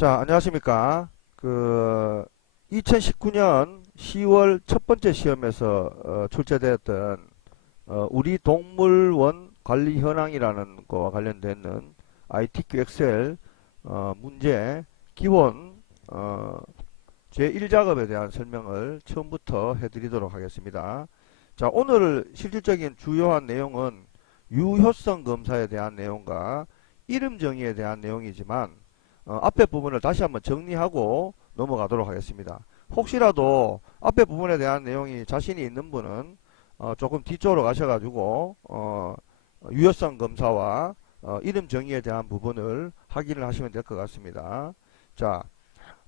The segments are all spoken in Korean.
자, 안녕하십니까. 그, 2019년 10월 첫 번째 시험에서 어, 출제되었던 어, 우리 동물원 관리 현황이라는 거와 관련된 ITQ 엑셀 어, 문제 기본 어, 제1작업에 대한 설명을 처음부터 해드리도록 하겠습니다. 자, 오늘 실질적인 주요한 내용은 유효성 검사에 대한 내용과 이름 정의에 대한 내용이지만 어, 앞에 부분을 다시 한번 정리하고 넘어가도록 하겠습니다. 혹시라도 앞에 부분에 대한 내용이 자신이 있는 분은 어, 조금 뒤쪽으로 가셔가지고 어, 유효성 검사와 어, 이름 정의에 대한 부분을 확인을 하시면 될 것 같습니다. 자,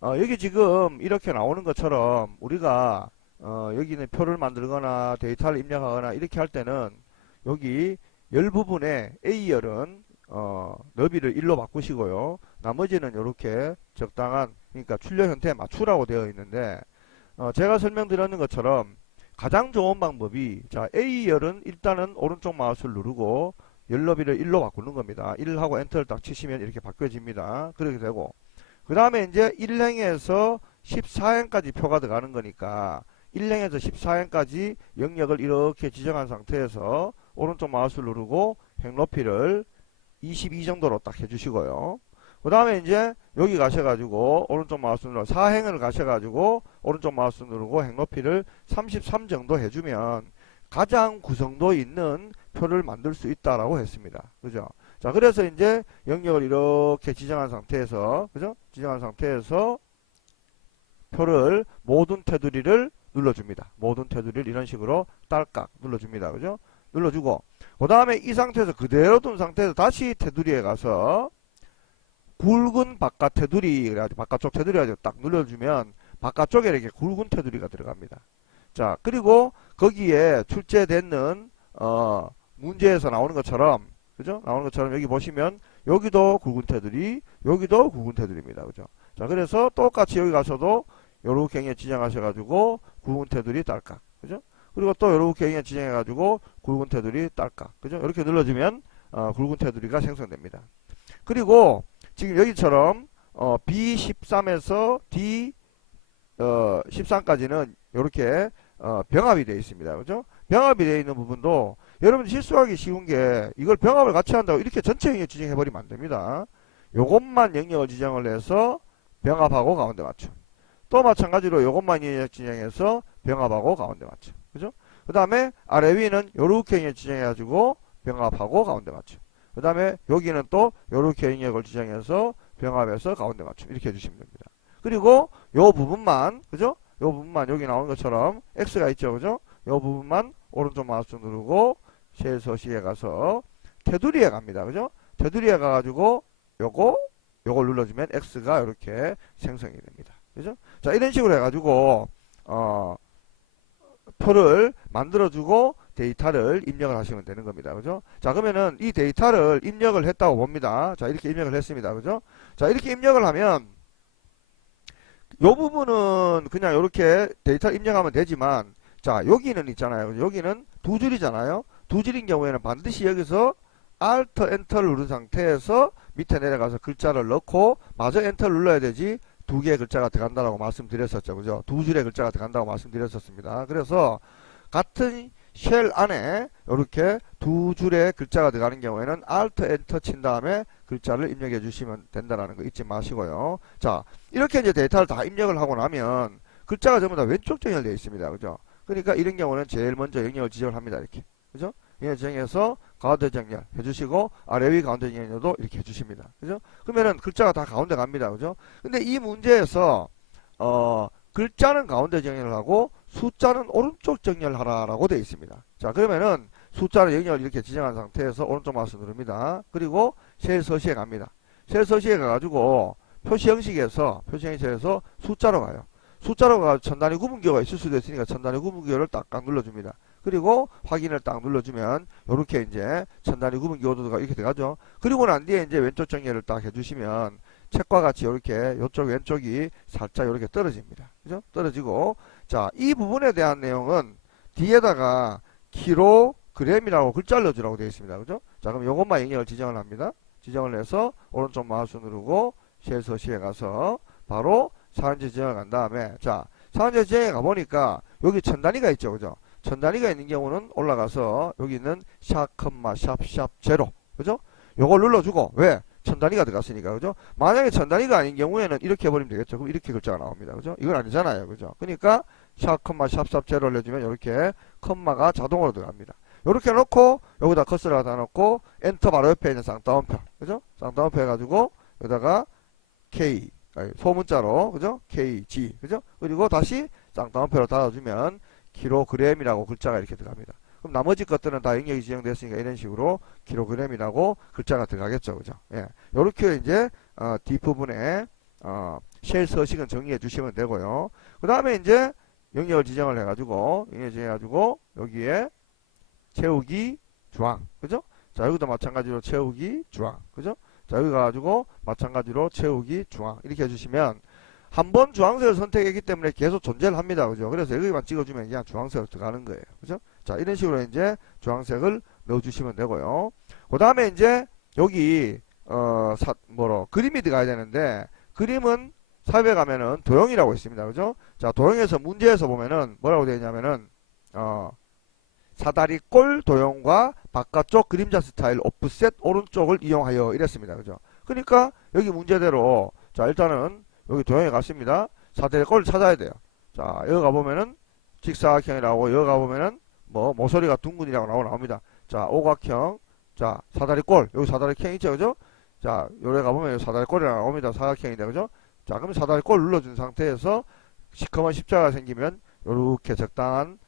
어, 여기 지금 이렇게 나오는 것처럼 우리가 어, 여기는 표를 만들거나 데이터를 입력하거나 이렇게 할 때는 여기 열 부분에 A열은 어, 너비를 1로 바꾸시고요. 나머지는 이렇게 적당한 그러니까 출력 형태에 맞추라고 되어 있는데 어, 제가 설명드렸는 것처럼 가장 좋은 방법이 자 A열은 일단은 오른쪽 마우스를 누르고 열 너비를 1로 바꾸는 겁니다. 1하고 엔터를 딱 치시면 이렇게 바뀌어집니다. 그렇게 되고 그 다음에 이제 1행에서 14행까지 표가 들어가는 거니까 1행에서 14행까지 영역을 이렇게 지정한 상태에서 오른쪽 마우스를 누르고 행 높이를 22 정도로 딱 해주시고요. 그 다음에 이제 여기 가셔가지고 오른쪽 마우스 누르고 4행을 가셔가지고 오른쪽 마우스 누르고 행 높이를 33 정도 해주면 가장 구성도 있는 표를 만들 수 있다라고 했습니다. 그죠? 자, 그래서 이제 영역을 이렇게 지정한 상태에서, 그죠? 지정한 상태에서 표를 모든 테두리를 눌러줍니다. 모든 테두리를 이런 식으로 딸깍 눌러줍니다. 그죠? 눌러주고, 그 다음에 이 상태에서 그대로 둔 상태에서 다시 테두리에 가서 굵은 바깥 테두리, 바깥쪽 테두리 가지고 딱 눌러주면 바깥쪽에 이렇게 굵은 테두리가 들어갑니다. 자, 그리고 거기에 출제되는, 어, 문제에서 나오는 것처럼, 그죠? 나오는 것처럼 여기 보시면 여기도 굵은 테두리, 여기도 굵은 테두리입니다. 그죠? 자, 그래서 똑같이 여기 가서도 요렇게 지정하셔가지고 굵은 테두리 딸깍. 그죠? 그리고 또 요렇게 지정해가지고 굵은 테두리 딸깍. 그죠? 이렇게 눌러주면 어, 굵은 테두리가 생성됩니다. 그리고 지금 여기처럼 어, B13에서 D 어, 13까지는 이렇게 어, 병합이 되어 있습니다. 그죠? 병합이 되어 있는 부분도 여러분 실수하기 쉬운 게 이걸 병합을 같이 한다고 이렇게 전체 영역 지정해 버리면 안 됩니다. 요것만 영역을 지정을 해서 병합하고 가운데 맞춤. 또 마찬가지로 요것만 영역 지정해서 병합하고 가운데 맞춤. 그죠? 그 다음에 아래 위는 요렇게 영역 지정해 가지고 병합하고 가운데 맞춤. 그 다음에 여기는 또 요렇게 영역을 지정해서 병합해서 가운데 맞춤. 이렇게 해주시면 됩니다. 그리고 요 부분만, 그죠? 요 부분만 여기 나오는 것처럼 X가 있죠. 그죠? 요 부분만 오른쪽 마우스 누르고 쉘 서식에 가서 테두리에 갑니다. 그죠? 테두리에 가가지고 요거, 요걸 눌러주면 X가 이렇게 생성이 됩니다. 그죠? 자, 이런 식으로 해가지고, 어, 표를 만들어주고 데이터를 입력을 하시면 되는 겁니다. 그죠? 자, 그러면은 이 데이터를 입력을 했다고 봅니다. 자, 이렇게 입력을 했습니다. 그죠? 자, 이렇게 입력을 하면 요 부분은 그냥 이렇게 데이터 입력하면 되지만 자, 여기는 있잖아요. 여기는 두 줄이잖아요. 두 줄인 경우에는 반드시 여기서 Alt 엔터를 누른 상태에서 밑에 내려가서 글자를 넣고 마저 엔터를 눌러야 되지 두 개의 글자가 들어간다고 말씀드렸었죠. 그죠? 두 줄의 글자가 들어간다고 말씀드렸었습니다. 그래서 같은 쉘 안에 이렇게 두 줄의 글자가 들어가는 경우에는 Alt 엔터 친 다음에 글자를 입력해 주시면 된다는 거 잊지 마시고요. 자, 이렇게 이제 데이터를 다 입력을 하고 나면 글자가 전부 다 왼쪽 정렬되어 있습니다. 그죠? 그러니까 이런 경우는 제일 먼저 영역을 지정을 합니다. 이렇게. 그죠? 영역 지정해서 가운데 정렬 해주시고 아래 위 가운데 정렬도 이렇게 해주십니다. 그죠? 그러면은 글자가 다 가운데 갑니다. 그죠? 근데 이 문제에서 어 글자는 가운데 정렬을 하고 숫자는 오른쪽 정렬 하라라고 되어 있습니다. 자 그러면은 숫자를 영역을 이렇게 지정한 상태에서 오른쪽 마우스 누릅니다. 그리고 셀 서식에 갑니다. 셀 서식에 가가지고 표시 형식에서 표시 형식에서 숫자로 가요. 숫자로 가 천단위 구분기호가 있을 수도 있으니까 천단위 구분기호를 딱딱 눌러줍니다. 그리고 확인을 딱 눌러주면 이렇게 이제 천단위 구분 기호도가 이렇게 돼가죠. 그리고 난 뒤에 이제 왼쪽 정렬을 딱 해주시면 책과 같이 이렇게 이쪽 왼쪽이 살짝 이렇게 떨어집니다. 그죠? 떨어지고 자 이 부분에 대한 내용은 뒤에다가 킬로그램이라고 글자를 넣어주라고 되어 있습니다. 그죠? 자 그럼 이것만 영역을 지정을 합니다. 지정을 해서 오른쪽 마우스 누르고 쉘 서식에 가서 바로 사원제 지정을 간 다음에 자 사원제 지정에 가보니까 여기 천 단위가 있죠 그죠 천 단위가 있는 경우는 올라가서 여기 있는 샵 컴마 샵샵 제로. 그죠? 요걸 눌러주고 왜? 천 단위가 들어갔으니까. 그죠? 만약에 천 단위가 아닌 경우에는 이렇게 해버리면 되겠죠. 그럼 이렇게 글자가 나옵니다. 그죠? 이건 아니잖아요. 그죠? 그러니까 샵 컴마 샵샵 제로를 해주면 이렇게 컴마가 자동으로 들어갑니다. 이렇게 놓고 여기다 커서를 갖다 놓고 엔터 바로 옆에 있는 쌍따옴표. 그죠? 쌍따옴표 해가지고 여기다가 K 아니, 소문자로. 그죠? KG 그죠? 그리고 다시 쌍따옴표로 달아주면 킬로그램이라고 글자가 이렇게 들어갑니다. 그럼 나머지 것들은 다 영역이 지정됐으니까 이런 식으로 킬로그램이라고 글자가 들어가겠죠. 그죠? 예. 요렇게 이제 어, 뒷부분에 어, 쉘 서식은 정의해 주시면 되고요. 그 다음에 이제 영역을 지정을 해가지고 영역 지정해가지고 여기에 채우기 주황. 그죠? 자 여기도 마찬가지로 채우기 주황. 그죠? 자 여기 가가지고 마찬가지로 채우기 주황. 이렇게 해주시면 한 번 주황색을 선택했기 때문에 계속 존재를 합니다. 그죠? 그래서 여기만 찍어주면 그냥 주황색으로 들어가는 거예요. 그죠? 자 이런 식으로 이제 주황색을 넣어주시면 되고요. 그 다음에 이제 여기 어 사, 뭐로 그림이 들어가야 되는데 그림은 삽입에 가면은 도형이라고 있습니다. 그죠? 자 도형에서 문제에서 보면은 뭐라고 되어 있냐면은 어 사다리 꼴 도형과 바깥쪽 그림자 스타일 오프셋 오른쪽을 이용하여 이랬습니다. 그죠? 그러니까 여기 문제대로 자 일단은 여기 도형에 갔습니다. 사다리 꼴을 찾아야 돼요. 자 여기 가보면은 직사각형이라고 여기 가보면은 뭐 모서리가 둥근이라고 나오 나옵니다. 자 오각형 자 사다리 꼴 여기 사다리 형 있죠 그죠? 자 요래 가보면 사다리 꼴이라고 나옵니다. 사각형인데 그죠? 자 그럼 사다리 꼴 눌러준 상태에서 시커먼 십자가 생기면 요렇게 적당한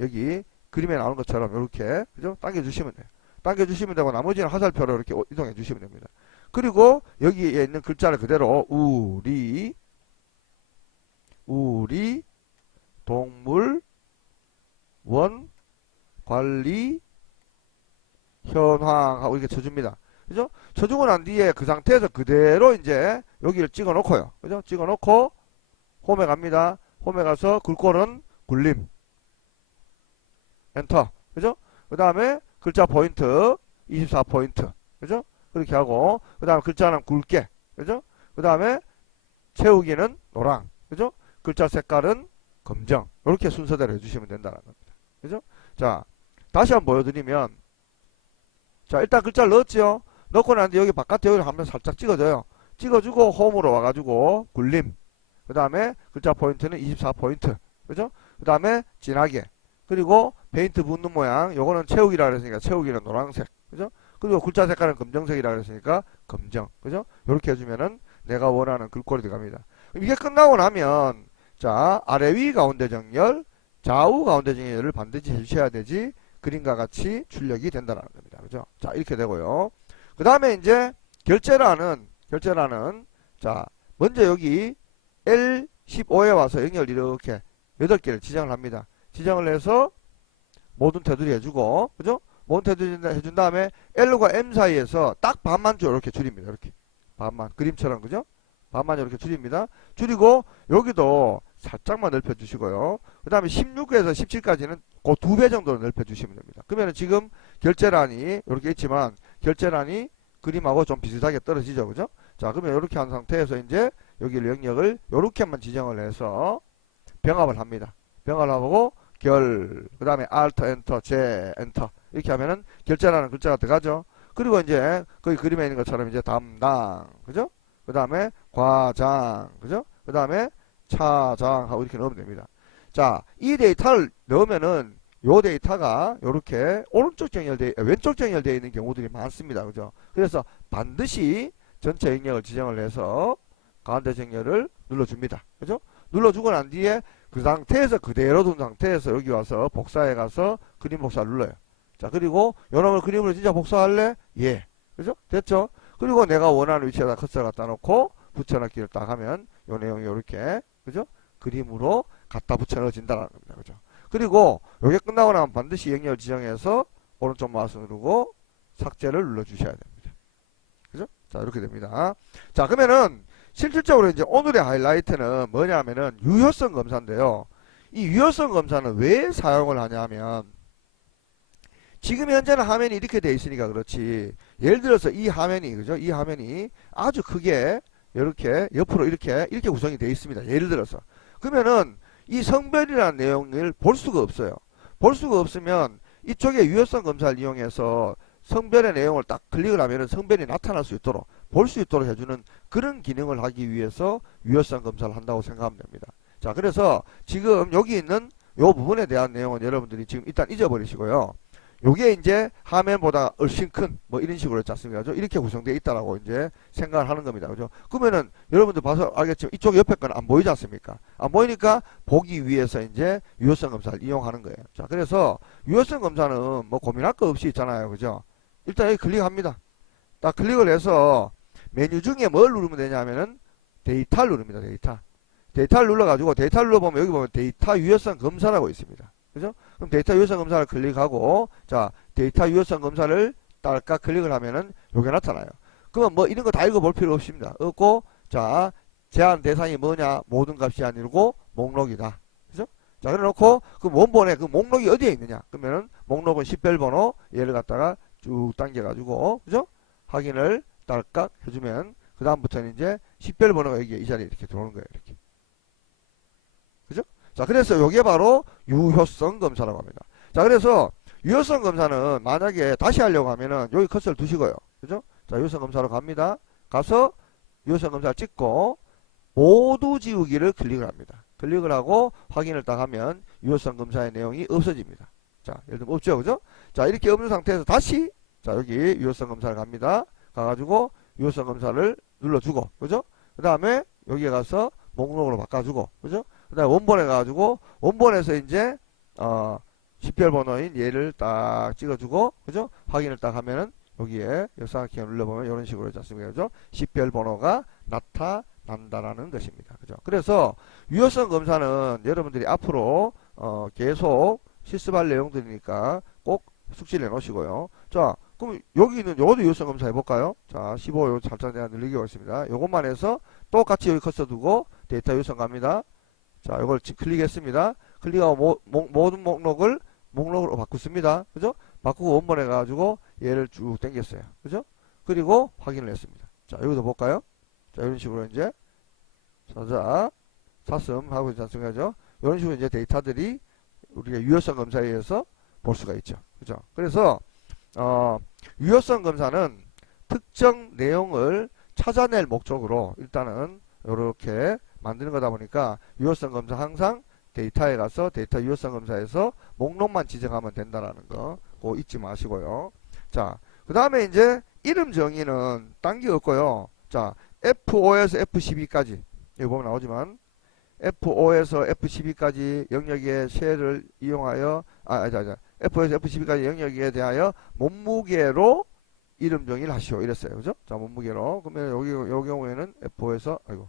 여기 그림에 나오는 것처럼 이렇게 그죠? 당겨 주시면 돼요. 당겨 주시면 되고 나머지는 화살표로 이렇게 이동해 주시면 됩니다. 그리고 여기에 있는 글자를 그대로 우리 우리 동물 원 관리 현황하고 이렇게 쳐줍니다. 그죠? 쳐주고 난 뒤에 그 상태에서 그대로 이제 여기를 찍어 놓고요. 그죠? 찍어 놓고 홈에 갑니다. 홈에 가서 글꼴은 굴림 엔터 그죠? 그 다음에 글자 포인트 24포인트 그죠? 그렇게 하고 그 다음에 글자는 굵게. 그죠? 그 다음에 채우기는 노랑. 그죠? 글자 색깔은 검정. 이렇게 순서대로 해주시면 된다는 겁니다. 그죠? 자 다시 한번 보여드리면 자 일단 글자를 넣었죠 넣고 난 뒤에 여기 바깥에 여기를 한번 살짝 찍어줘요. 찍어주고 홈으로 와가지고 굴림. 그 다음에 글자 포인트는 24포인트. 그죠? 그 다음에 진하게. 그리고 페인트 붓는 모양. 요거는 채우기라 그랬으니까 채우기는 노란색. 그죠 그리고 글자 색깔은 검정색이라 그랬으니까 검정. 그죠? 요렇게 해주면은 내가 원하는 글꼴이 들어갑니다. 이게 끝나고 나면 자 아래 위 가운데 정렬 좌우 가운데 정렬을 반드시 해주셔야 되지 그림과 같이 출력이 된다는 겁니다. 그죠? 자 이렇게 되고요. 그 다음에 이제 결제란은 결제란은 자 먼저 여기 L15에 와서 영역을 이렇게 8개를 지정을 합니다. 지정을 해서 모든 테두리 해주고 그죠? 모든 테두리 해준 다음에 L과 M 사이에서 딱 반만 줄 이렇게 줄입니다. 이렇게 반만 그림처럼 그죠? 반만 이렇게 줄입니다. 줄이고 여기도 살짝만 넓혀 주시고요. 그 다음에 16에서 17까지는 그 두 배 정도로 넓혀 주시면 됩니다. 그러면 지금 결제란이 이렇게 있지만 결제란이 그림하고 좀 비슷하게 떨어지죠. 그죠? 자 그러면 이렇게 한 상태에서 이제 여기 영역을 이렇게만 지정을 해서 병합을 합니다. 병합을 하고 결, 그 다음에 Alt, 엔터, 제, 엔터 이렇게 하면은 결제라는 글자가 들어가죠. 그리고 이제 거기 그림에 있는 것처럼 이제 담당, 그죠? 그 다음에 과장, 그죠? 그 다음에 차장하고 이렇게 넣으면 됩니다. 자, 이 데이터를 넣으면은 요 데이터가 이렇게 오른쪽 정렬돼 왼쪽 정렬되어 있는 경우들이 많습니다. 그죠? 그래서 반드시 전체 영역을 지정을 해서 가운데 정렬을 눌러줍니다. 그죠? 눌러주고 난 뒤에 그 상태에서 그대로 둔 상태에서 여기 와서 복사해 가서 그림 복사 눌러요. 자 그리고 여러분 그림을 진짜 복사할래? 예. 그죠? 됐죠? 그리고 내가 원하는 위치에다 커서 갖다 놓고 붙여넣기를 딱 하면 요 내용이 이렇게 그죠? 그림으로 갖다 붙여넣어진다는 겁니다. 그죠? 그리고 요게 끝나고 나면 반드시 영역을 지정해서 오른쪽 마우스 누르고 삭제를 눌러 주셔야 됩니다. 그죠? 자 이렇게 됩니다. 자 그러면은 실질적으로 이제 오늘의 하이라이트는 뭐냐면은 유효성 검사인데요. 이 유효성 검사는 왜 사용을 하냐면 지금 현재는 화면이 이렇게 돼 있으니까 그렇지. 예를 들어서 이 화면이 그죠? 이 화면이 아주 크게 이렇게 옆으로 이렇게 이렇게 구성이 되어 있습니다. 예를 들어서 그러면은 이 성별이라는 내용을 볼 수가 없어요. 볼 수가 없으면 이쪽에 유효성 검사를 이용해서 성별의 내용을 딱 클릭을 하면은 성별이 나타날 수 있도록 볼 수 있도록 해주는 그런 기능을 하기 위해서 유효성 검사를 한다고 생각하면 됩니다. 자, 그래서 지금 여기 있는 요 부분에 대한 내용은 여러분들이 지금 일단 잊어버리시고요. 요게 이제 화면보다 훨씬 큰 뭐 이런 식으로? 그죠? 이렇게 구성되어 있다라고 이제 생각을 하는 겁니다. 그죠? 그러면은 여러분들 봐서 알겠지만 이쪽 옆에 거는 안 보이지 않습니까? 안 보이니까 보기 위해서 이제 유효성 검사를 이용하는 거예요. 자, 그래서 유효성 검사는 뭐 고민할 거 없이 있잖아요. 그죠? 일단 여기 클릭합니다. 딱 클릭을 해서 메뉴 중에 뭘 누르면 되냐면은 데이터를 누릅니다. 데이터. 데이터를 눌러가지고 데이터를 눌러보면 여기 보면 데이터 유효성 검사라고 있습니다. 그죠? 그럼 데이터 유효성 검사를 클릭하고 자 데이터 유효성 검사를 딸깍 클릭을 하면은 요게 나타나요. 그러면 뭐 이런 거 다 읽어볼 필요 없습니다. 없고 자 제한 대상이 뭐냐 모든 값이 아니고 목록이다. 그죠? 자 그래 놓고 그 원본에 그 목록이 어디에 있느냐 그러면은 목록은 10별 번호 얘를 갖다가 쭉 당겨 가지고 그죠? 확인을 딸깍 해주면 그 다음부터는 이제 10별 번호가 여기 이 자리에 이렇게 들어오는 거예요. 이렇게. 자, 그래서 요게 바로 유효성 검사라고 합니다. 자, 그래서 유효성 검사는 만약에 다시 하려고 하면은 여기 커서를 두시고요. 그죠? 자, 유효성 검사로 갑니다. 가서 유효성 검사를 찍고 모두 지우기를 클릭을 합니다. 클릭을 하고 확인을 딱 하면 유효성 검사의 내용이 없어집니다. 자, 예를 들면 없죠. 그죠? 자, 이렇게 없는 상태에서 다시 자, 여기 유효성 검사를 갑니다. 가가지고 유효성 검사를 눌러주고, 그죠? 그 다음에 여기에 가서 목록으로 바꿔주고, 그죠? 그 다음에 원본에 가가지고, 원본에서 이제, 어, 10별 번호인 얘를 딱 찍어주고, 그죠? 확인을 딱 하면은, 여기에 역사키를 눌러보면 이런 식으로 있지 않습니까? 그죠? 10별 번호가 나타난다라는 것입니다. 그죠? 그래서, 유효성 검사는 여러분들이 앞으로, 어, 계속 실습할 내용들이니까 꼭 숙지를 해놓으시고요. 자, 그럼 여기는 요것도 유효성 검사 해볼까요? 자, 15요 살짝 내가 늘리기가 있습니다. 요것만 해서 똑같이 여기 커서 두고 데이터 유효성 갑니다. 자, 이걸 지- 클릭했습니다. 클릭하고 모, 모, 모든 목록을 목록으로 바꾸습니다. 그죠? 바꾸고 원본에 가지고 얘를 쭉 당겼어요. 그죠? 그리고 확인을 했습니다. 자, 여기도 볼까요? 자, 이런 식으로 이제 사자 사슴 하고 있지 않습니까? 이런 식으로 이제 데이터들이 우리가 유효성 검사에 의해서 볼 수가 있죠. 그죠? 그래서 어, 유효성 검사는 특정 내용을 찾아낼 목적으로 일단은 이렇게 만드는 거다 보니까 유효성 검사 항상 데이터에 가서 데이터 유효성 검사에서 목록만 지정하면 된다라는 거 그거 잊지 마시고요. 자, 그 다음에 이제 이름 정의는 딴 게 없고요. 자, F5에서 F12까지 여기 보면 나오지만 F5에서 F12까지 영역의 쉘을 이용하여 아, 아니, 아니, F5에서 F12까지 영역에 대하여 몸무게로 이름 정의를 하시오. 이랬어요. 그죠? 자, 몸무게로. 그러면 여기, 요 경우에는 F5에서, 아이고.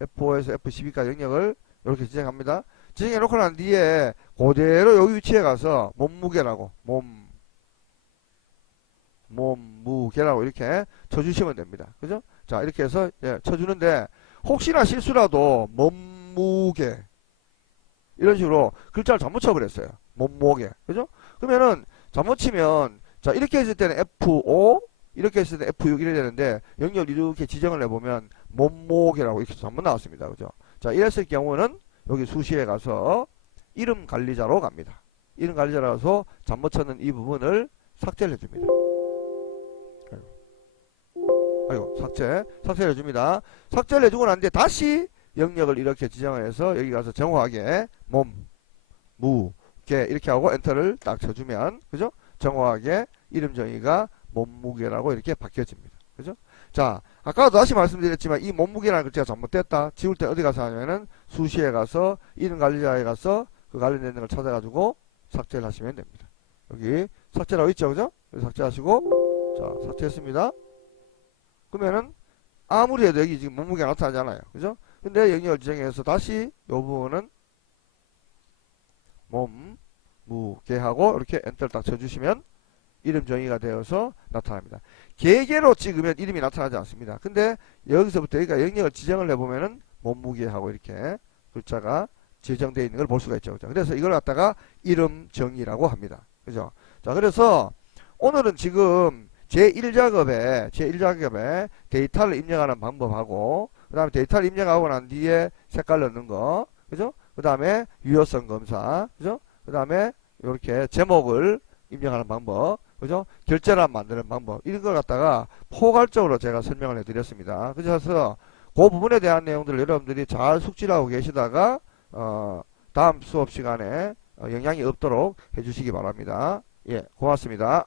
F5에서 F12까지 영역을 이렇게 지정합니다. 지정해 놓고 난 뒤에 그대로 여기 위치에 가서 몸무게라고, 몸, 몸무게라고 이렇게 쳐주시면 됩니다. 그죠? 자, 이렇게 해서 예, 쳐주는데 혹시나 실수라도 몸무게 이런 식으로 글자를 잘못 쳐버렸어요. 몸무게. 그죠? 그러면은 잘못 치면 자 이렇게 했을 때는 F5 이렇게 했을 때 F6 이래 되는데 영역을 이렇게 지정을 해보면 몸무게라고 이렇게 잘못 나왔습니다. 그죠? 자 이랬을 경우는 여기 수시에 가서 이름 관리자로 갑니다. 이름 관리자라서 잘못 쳤는 이 부분을 삭제를 해줍니다. 아이고 삭제 삭제를 해줍니다. 삭제를 해주고 난 뒤에 다시 영역을 이렇게 지정을 해서 여기 가서 정확하게 몸, 무, 게 이렇게 하고 엔터를 딱 쳐주면 그죠? 정확하게 이름 정의가 몸무게라고 이렇게 바뀌어집니다. 그죠? 자, 아까도 다시 말씀드렸지만 이 몸무게라는 글자가 잘못됐다. 지울 때 어디 가서 하냐면은 수시에 가서 이름 관리자에 가서 그 관련된 걸 찾아가지고 삭제를 하시면 됩니다. 여기 삭제라고 있죠, 그죠? 삭제하시고 자, 삭제했습니다. 그러면은 아무리 해도 여기 지금 몸무게가 나타나잖아요. 그죠? 근데 영역을 지정해서 다시 요 부분은 몸, 무게하고 이렇게 엔터를 딱 쳐주시면 이름 정의가 되어서 나타납니다. 개개로 찍으면 이름이 나타나지 않습니다. 근데 여기서부터 여기가 영역을 지정을 해보면은 몸무게하고 이렇게 글자가 지정되어 있는 걸 볼 수가 있죠. 그죠? 그래서 이걸 갖다가 이름 정의라고 합니다. 그죠? 자, 그래서 오늘은 지금 제1작업에 제1작업에 데이터를 입력하는 방법하고 그 다음에 데이터를 입력하고 난 뒤에 색깔 넣는 거 그죠? 그 다음에 유효성 검사 그죠? 그 다음에 이렇게 제목을 입력하는 방법 그죠? 결제란 만드는 방법 이런 걸 갖다가 포괄적으로 제가 설명을 해드렸습니다. 그래서 그 부분에 대한 내용들을 여러분들이 잘 숙지하고 계시다가 어, 다음 수업 시간에 어, 영향이 없도록 해주시기 바랍니다. 예, 고맙습니다.